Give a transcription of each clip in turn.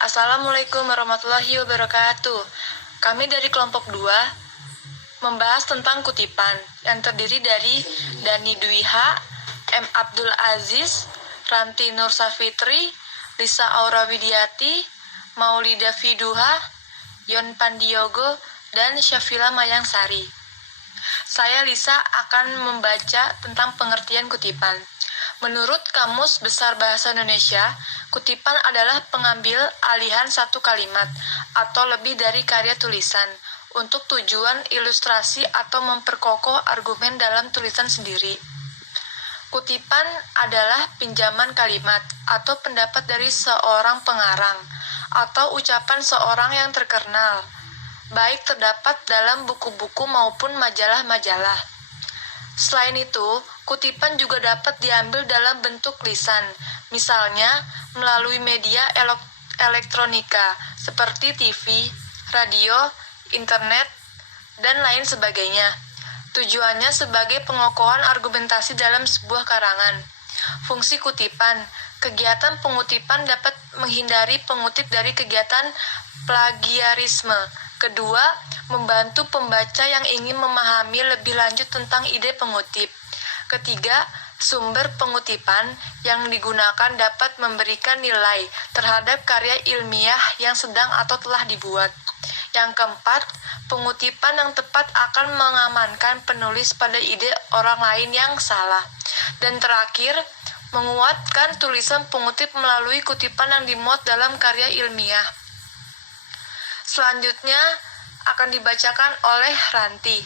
Assalamualaikum warahmatullahi wabarakatuh. Kami dari kelompok 2 membahas tentang kutipan yang terdiri dari Dani Dwiha, M. Abdul Aziz, Ranti Nur Safitri, Lisa Aura Widiati, Maulida Fiduha, Yon Pandiogo, dan Syafila Mayangsari. Saya Lisa akan membaca tentang pengertian kutipan. Menurut Kamus Besar Bahasa Indonesia, kutipan adalah pengambil alihan satu kalimat atau lebih dari karya tulisan untuk tujuan ilustrasi atau memperkokoh argumen dalam tulisan sendiri. Kutipan adalah pinjaman kalimat atau pendapat dari seorang pengarang atau ucapan seorang yang terkenal, baik terdapat dalam buku-buku maupun majalah-majalah. Selain itu, kutipan juga dapat diambil dalam bentuk lisan, misalnya melalui media elektronika seperti TV, radio, internet, dan lain sebagainya. Tujuannya sebagai pengokohan argumentasi dalam sebuah karangan. Fungsi kutipan, kegiatan pengutipan dapat menghindari pengutip dari kegiatan plagiarisme. Kedua, membantu pembaca yang ingin memahami lebih lanjut tentang ide pengutip. Ketiga, sumber pengutipan yang digunakan dapat memberikan nilai terhadap karya ilmiah yang sedang atau telah dibuat. Yang keempat, pengutipan yang tepat akan mengamankan penulis pada ide orang lain yang salah. Dan terakhir, menguatkan tulisan pengutip melalui kutipan yang dimuat dalam karya ilmiah. Selanjutnya akan dibacakan oleh Ranti.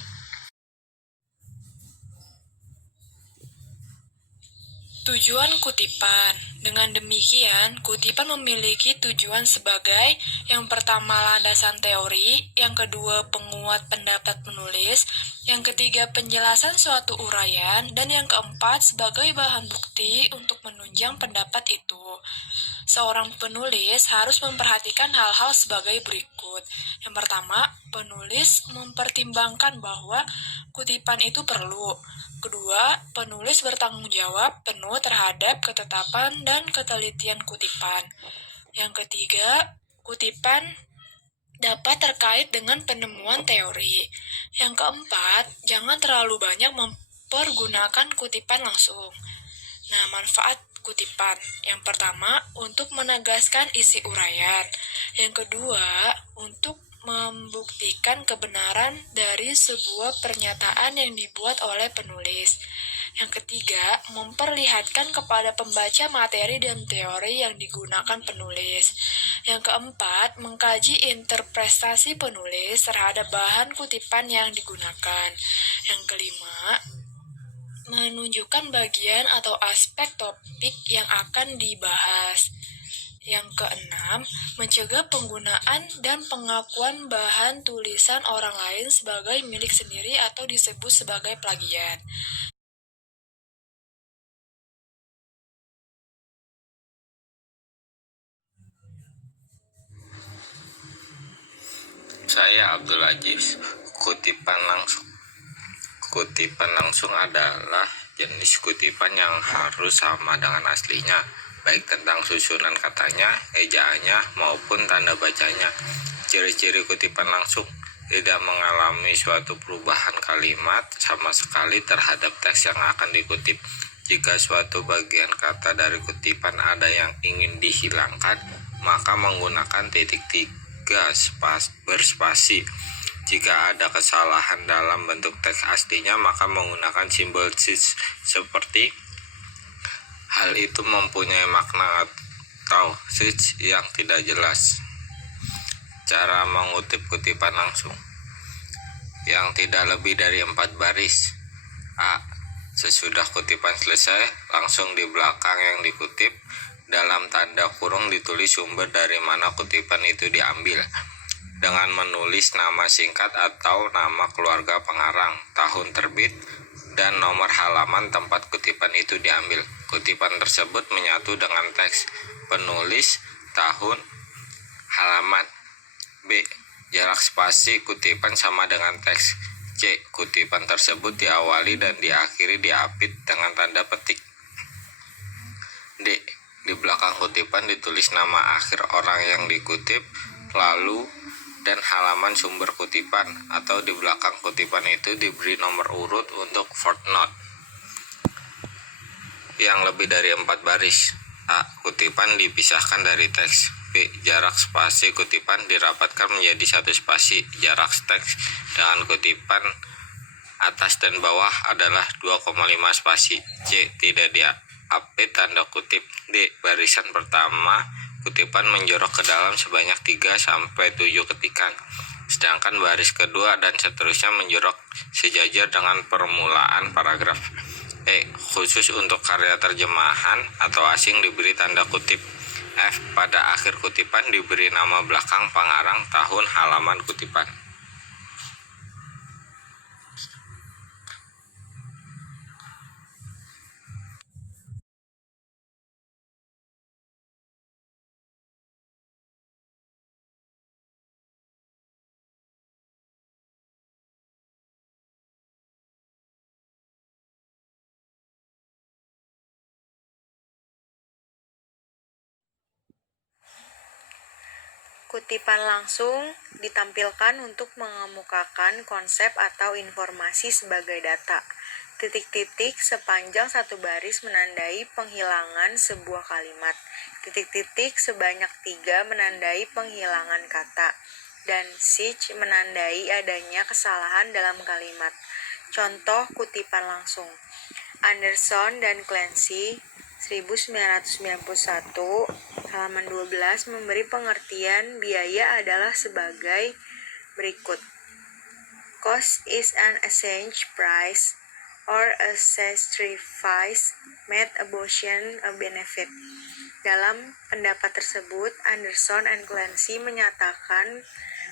Tujuan kutipan. Dengan demikian, kutipan memiliki tujuan sebagai yang pertama landasan teori, yang kedua penguat pendapat penulis, yang ketiga penjelasan suatu uraian, dan yang keempat sebagai bahan bukti untuk menunjang pendapat itu. Seorang penulis harus memperhatikan hal-hal sebagai berikut. Yang pertama, penulis mempertimbangkan bahwa kutipan itu perlu. Kedua, penulis bertanggung jawab penuh terhadap ketetapan dan ketelitian kutipan. Yang ketiga, kutipan dapat terkait dengan penemuan teori. Yang keempat, jangan terlalu banyak mempergunakan kutipan langsung. Nah, manfaat kutipan. Yang pertama, untuk menegaskan isi uraian. Yang kedua, untuk membuktikan kebenaran dari sebuah pernyataan yang dibuat oleh penulis. Yang ketiga, memperlihatkan kepada pembaca materi dan teori yang digunakan penulis. Yang keempat, mengkaji interpretasi penulis terhadap bahan kutipan yang digunakan. Yang kelima, menunjukkan bagian atau aspek topik yang akan dibahas. Yang keenam, mencegah penggunaan dan pengakuan bahan tulisan orang lain sebagai milik sendiri atau disebut sebagai plagiat. Saya Abdul Aziz. Kutipan langsung adalah jenis kutipan yang harus sama dengan aslinya, baik tentang susunan katanya, ejaannya, maupun tanda bacanya. Ciri-ciri kutipan langsung: tidak mengalami suatu perubahan kalimat sama sekali terhadap teks yang akan dikutip. Jika suatu bagian kata dari kutipan ada yang ingin dihilangkan, maka menggunakan titik tiga berspasi. Jika ada kesalahan dalam bentuk teks aslinya, maka menggunakan simbol cis seperti hal itu mempunyai makna atau cis yang tidak jelas. Cara mengutip kutipan langsung yang tidak lebih dari 4 baris. A. Sesudah kutipan selesai, langsung di belakang yang dikutip dalam tanda kurung ditulis sumber dari mana kutipan itu diambil, dengan menulis nama singkat atau nama keluarga pengarang, tahun terbit, dan nomor halaman tempat kutipan itu diambil. Kutipan tersebut menyatu dengan teks, penulis, tahun, halaman. B. Jarak spasi kutipan sama dengan teks. C. Kutipan tersebut diawali dan diakhiri diapit dengan tanda petik. D. Di belakang kutipan ditulis nama akhir orang yang dikutip, lalu dan halaman sumber kutipan, atau di belakang kutipan itu diberi nomor urut untuk footnote yang lebih dari 4 baris. A. Kutipan dipisahkan dari teks. B. Jarak spasi kutipan dirapatkan menjadi 1 spasi. Jarak teks dengan kutipan atas dan bawah adalah 2,5 spasi. C. Tidak diapit tanda kutip. D. Barisan pertama kutipan menjorok ke dalam sebanyak 3-7 ketikan, sedangkan baris kedua dan seterusnya menjorok sejajar dengan permulaan paragraf. E. Khusus untuk karya terjemahan atau asing diberi tanda kutip. F. Pada akhir kutipan diberi nama belakang pengarang, tahun, halaman kutipan. Kutipan langsung ditampilkan untuk mengemukakan konsep atau informasi sebagai data. Titik-titik sepanjang 1 baris menandai penghilangan sebuah kalimat. Titik-titik sebanyak 3 menandai penghilangan kata. Dan sich menandai adanya kesalahan dalam kalimat. Contoh kutipan langsung. Anderson dan Clancy 1991, halaman 12 memberi pengertian biaya adalah sebagai berikut. Cost is an exchange price or a sacrifice made abotion a benefit. Dalam pendapat tersebut, Anderson and Clancy menyatakan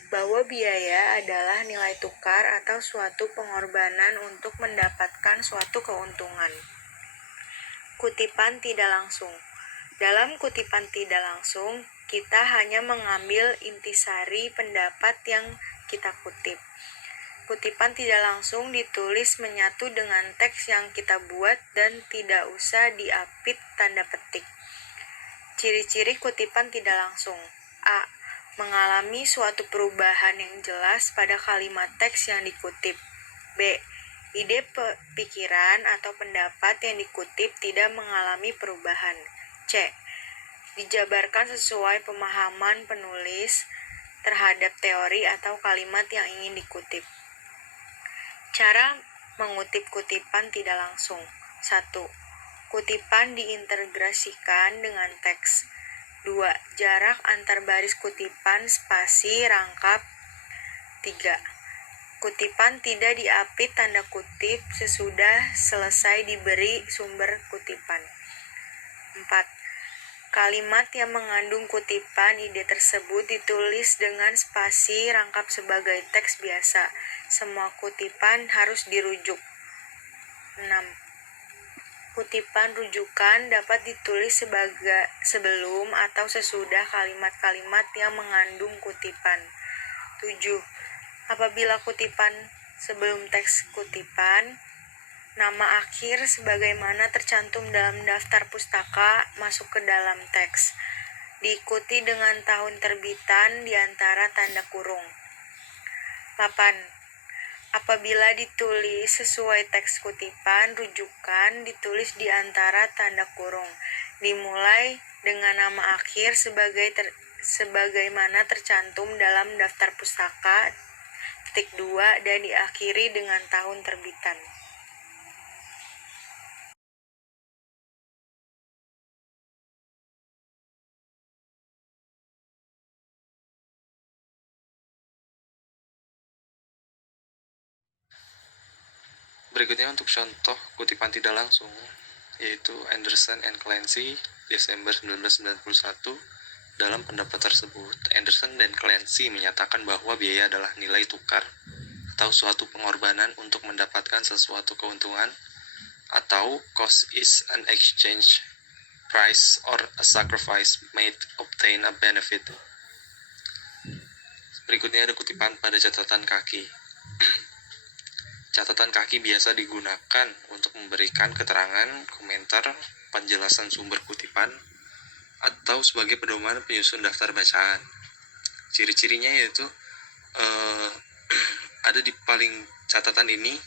bahwa biaya adalah nilai tukar atau suatu pengorbanan untuk mendapatkan suatu keuntungan. Kutipan tidak langsung. Dalam kutipan tidak langsung, kita hanya mengambil intisari pendapat yang kita kutip. Kutipan tidak langsung ditulis menyatu dengan teks yang kita buat dan tidak usah diapit tanda petik. Ciri-ciri kutipan tidak langsung. A. Mengalami suatu perubahan yang jelas pada kalimat teks yang dikutip. B. Ide pikiran atau pendapat yang dikutip tidak mengalami perubahan. C. Dijabarkan sesuai pemahaman penulis terhadap teori atau kalimat yang ingin dikutip. Cara mengutip kutipan tidak langsung. 1. Kutipan diintegrasikan dengan teks. 2. Jarak antar baris kutipan spasi rangkap. 3. Kutipan tidak diapit tanda kutip sesudah selesai diberi sumber kutipan. 4. Kalimat yang mengandung kutipan ide tersebut ditulis dengan spasi rangkap sebagai teks biasa. Semua kutipan harus dirujuk. 6. Kutipan rujukan dapat ditulis sebelum atau sesudah kalimat-kalimat yang mengandung kutipan. 7. Apabila kutipan sebelum teks kutipan, nama akhir sebagaimana tercantum dalam daftar pustaka masuk ke dalam teks, diikuti dengan tahun terbitan di antara tanda kurung. 8. Apabila ditulis sesuai teks kutipan, rujukan ditulis di antara tanda kurung, dimulai dengan nama akhir sebagaimana tercantum dalam daftar pustaka, titik 2, dan diakhiri dengan tahun terbitan. Berikutnya untuk contoh kutipan tidak langsung, yaitu Anderson and Clancy, Desember 1991. Dalam pendapat tersebut, Anderson dan Clancy menyatakan bahwa biaya adalah nilai tukar atau suatu pengorbanan untuk mendapatkan sesuatu keuntungan, atau cost is an exchange price or a sacrifice made obtain a benefit. Berikutnya ada kutipan pada catatan kaki. Catatan kaki biasa digunakan untuk memberikan keterangan, komentar, penjelasan sumber kutipan, atau sebagai pedoman penyusun daftar bacaan. Ciri-cirinya yaitu ada di paling catatan ini,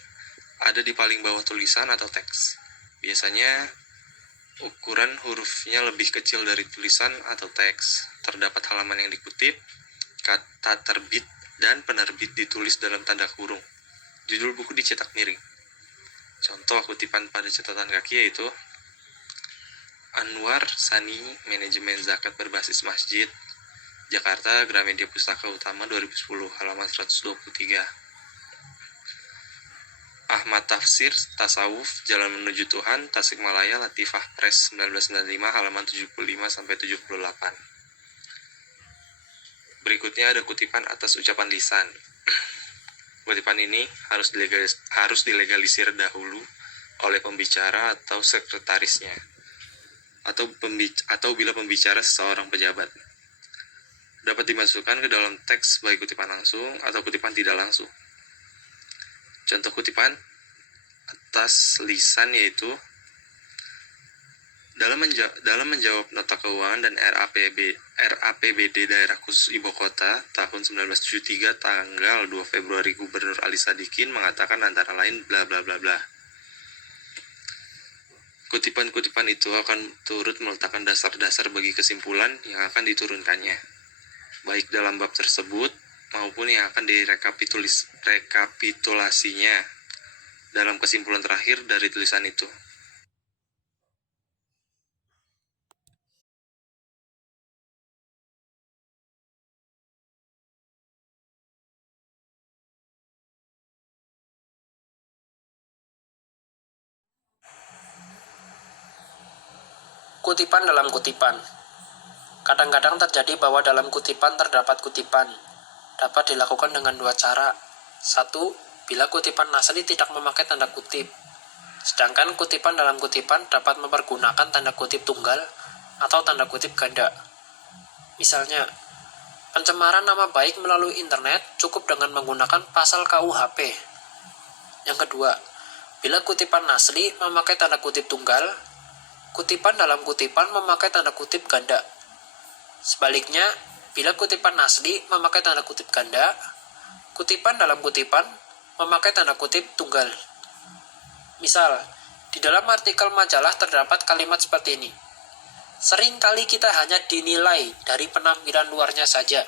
ada di paling bawah tulisan atau teks. Biasanya ukuran hurufnya lebih kecil dari tulisan atau teks. Terdapat halaman yang dikutip, kata terbit dan penerbit ditulis dalam tanda kurung. Judul buku dicetak miring. Contoh kutipan pada catatan kaki yaitu Anwar Sani, Manajemen Zakat Berbasis Masjid, Jakarta, Gramedia Pustaka Utama 2010, halaman 123. Ahmad Tafsir Tasawuf Jalan Menuju Tuhan, Tasikmalaya, Latifah Press 1995, halaman 75-78. Berikutnya ada kutipan atas ucapan lisan. Kutipan ini harus dilegalisir dahulu oleh pembicara atau sekretarisnya, atau bila pembicara seseorang pejabat. Dapat dimasukkan ke dalam teks baik kutipan langsung atau kutipan tidak langsung. Contoh kutipan atas lisan yaitu dalam menjawab nota keuangan dan RAPBD Daerah Khusus Ibu Kota tahun 1973 tanggal 2 Februari Gubernur Ali Sadikin mengatakan antara lain bla bla bla bla. Kutipan-kutipan itu akan turut meletakkan dasar-dasar bagi kesimpulan yang akan diturunkannya, baik dalam bab tersebut maupun yang akan rekapitulasinya dalam kesimpulan terakhir dari tulisan itu. Kutipan dalam kutipan. Kadang-kadang terjadi bahwa dalam kutipan terdapat kutipan. Dapat dilakukan dengan dua cara. Satu, bila kutipan asli tidak memakai tanda kutip. Sedangkan kutipan dalam kutipan dapat mempergunakan tanda kutip tunggal atau tanda kutip ganda. Misalnya, pencemaran nama baik melalui internet cukup dengan menggunakan pasal KUHP. Yang kedua, bila kutipan asli memakai tanda kutip tunggal, kutipan dalam kutipan memakai tanda kutip ganda. Sebaliknya, bila kutipan asli memakai tanda kutip ganda, kutipan dalam kutipan memakai tanda kutip tunggal. Misal, di dalam artikel majalah terdapat kalimat seperti ini. Sering kali kita hanya dinilai dari penampilan luarnya saja.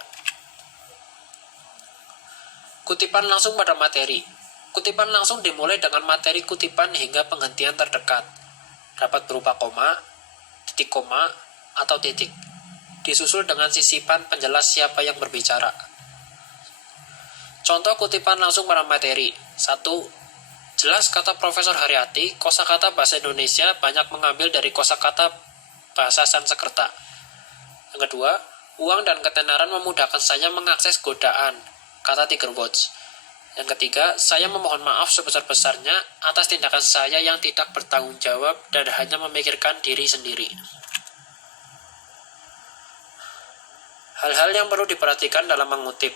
Kutipan langsung pada materi. Kutipan langsung dimulai dengan materi kutipan hingga penghentian terdekat. Dapat berupa koma, titik koma, atau titik. Disusul dengan sisipan penjelas siapa yang berbicara. Contoh kutipan langsung pada materi. 1. Jelas kata Profesor Haryati, kosakata bahasa Indonesia banyak mengambil dari kosakata bahasa Sanskerta. Yang kedua, uang dan ketenaran memudahkan saya mengakses godaan, kata Tiger Woods. Yang ketiga, saya memohon maaf sebesar-besarnya atas tindakan saya yang tidak bertanggung jawab dan hanya memikirkan diri sendiri. Hal-hal yang perlu diperhatikan dalam mengutip.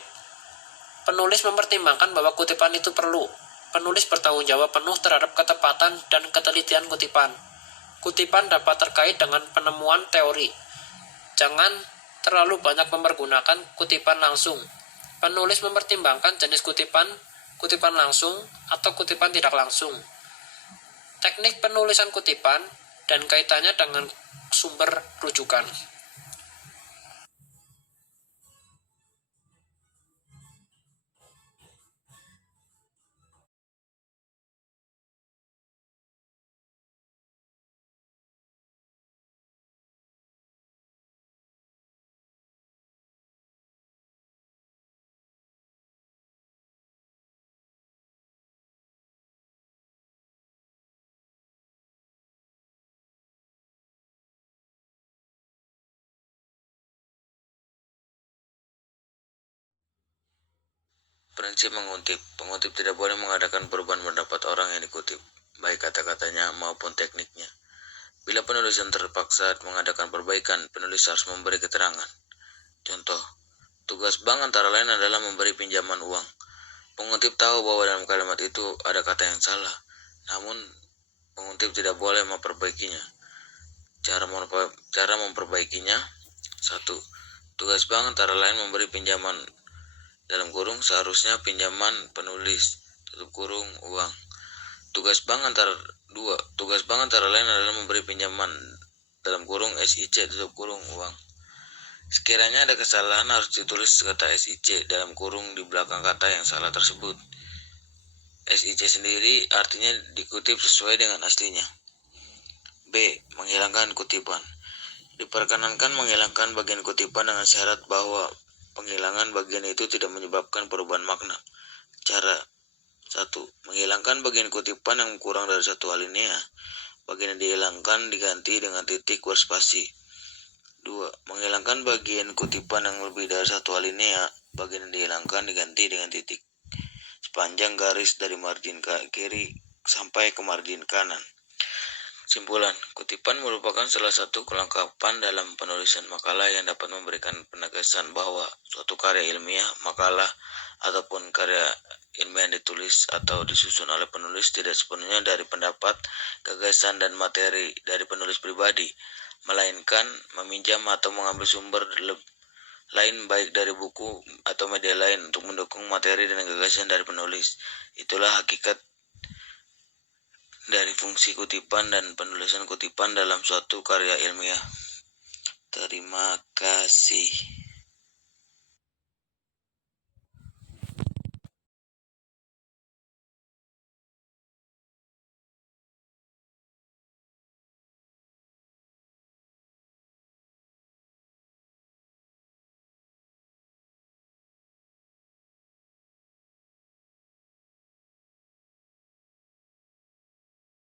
Penulis mempertimbangkan bahwa kutipan itu perlu. Penulis bertanggung jawab penuh terhadap ketepatan dan ketelitian kutipan. Kutipan dapat terkait dengan penemuan teori. Jangan terlalu banyak mempergunakan kutipan langsung. Penulis mempertimbangkan jenis kutipan langsung atau kutipan tidak langsung. Teknik penulisan kutipan dan kaitannya dengan sumber rujukan. Prinsip mengutip. Pengutip tidak boleh mengadakan perubahan pendapat orang yang dikutip, baik kata-katanya maupun tekniknya. Bila penulis yang terpaksa mengadakan perbaikan, penulis harus memberi keterangan. Contoh, tugas bank antara lain adalah memberi pinjaman uang. Pengutip tahu bahwa dalam kalimat itu ada kata yang salah, namun pengutip tidak boleh memperbaikinya. Cara memperbaikinya. 1. Tugas bank antara lain memberi pinjaman dalam kurung seharusnya pinjaman penulis tutup kurung uang. Tugas bank antara lain adalah memberi pinjaman dalam kurung SIC tutup kurung uang. Sekiranya ada kesalahan harus ditulis kata SIC dalam kurung di belakang kata yang salah tersebut. SIC sendiri artinya dikutip sesuai dengan aslinya. B. Menghilangkan kutipan. Diperkenankan menghilangkan bagian kutipan dengan syarat bahwa penghilangan bagian itu tidak menyebabkan perubahan makna. Cara. 1. Menghilangkan bagian kutipan yang kurang dari satu alinea. Bagian yang dihilangkan diganti dengan titik berspasi. 2. Menghilangkan bagian kutipan yang lebih dari satu alinea. Bagian yang dihilangkan diganti dengan titik sepanjang garis dari margin kiri sampai ke margin kanan. Simpulan, kutipan merupakan salah satu kelengkapan dalam penulisan makalah yang dapat memberikan penegasan bahwa suatu karya ilmiah, makalah, ataupun karya ilmiah yang ditulis atau disusun oleh penulis tidak sepenuhnya dari pendapat, gagasan, dan materi dari penulis pribadi, melainkan meminjam atau mengambil sumber lain baik dari buku atau media lain untuk mendukung materi dan gagasan dari penulis. Itulah hakikat dari fungsi kutipan dan penulisan kutipan dalam suatu karya ilmiah. Terima kasih.